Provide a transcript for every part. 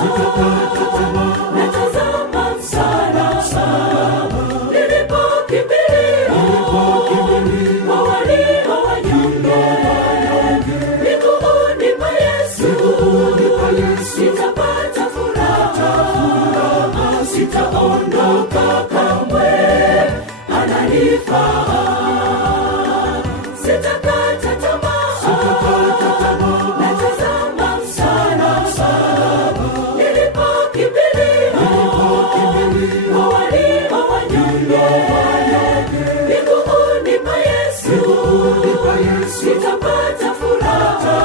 sitakata tamaa. Natazama msalaba, nilipokimbilia kwa walio wanyonge. Miguuni pa Yesu sitapata furaha, sitaondoka kamwe, ananifaa. Sitakata tamaa, natazama msalaba, nilipokimbilia kwa walio wanyonge. Miguuni pa Yesu sitapata furaha,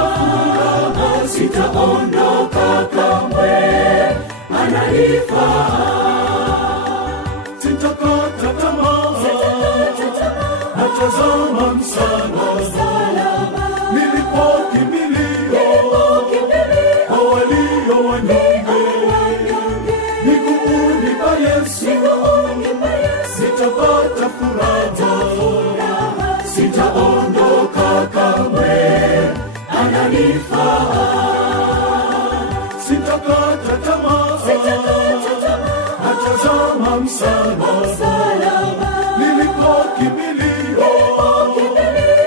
sitaondoka kamwe, ananifaa. Sitakata tamaa, natazama msalaba, nilipokimbilia kwa walio wanyonge. Miguuni pa Yesu sitapata furaha, sitaondoka kamwe, ananifaa. sitakata tamaa, natazama msalaba, nilipokimbilia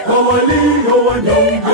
kwa walio wanyonge.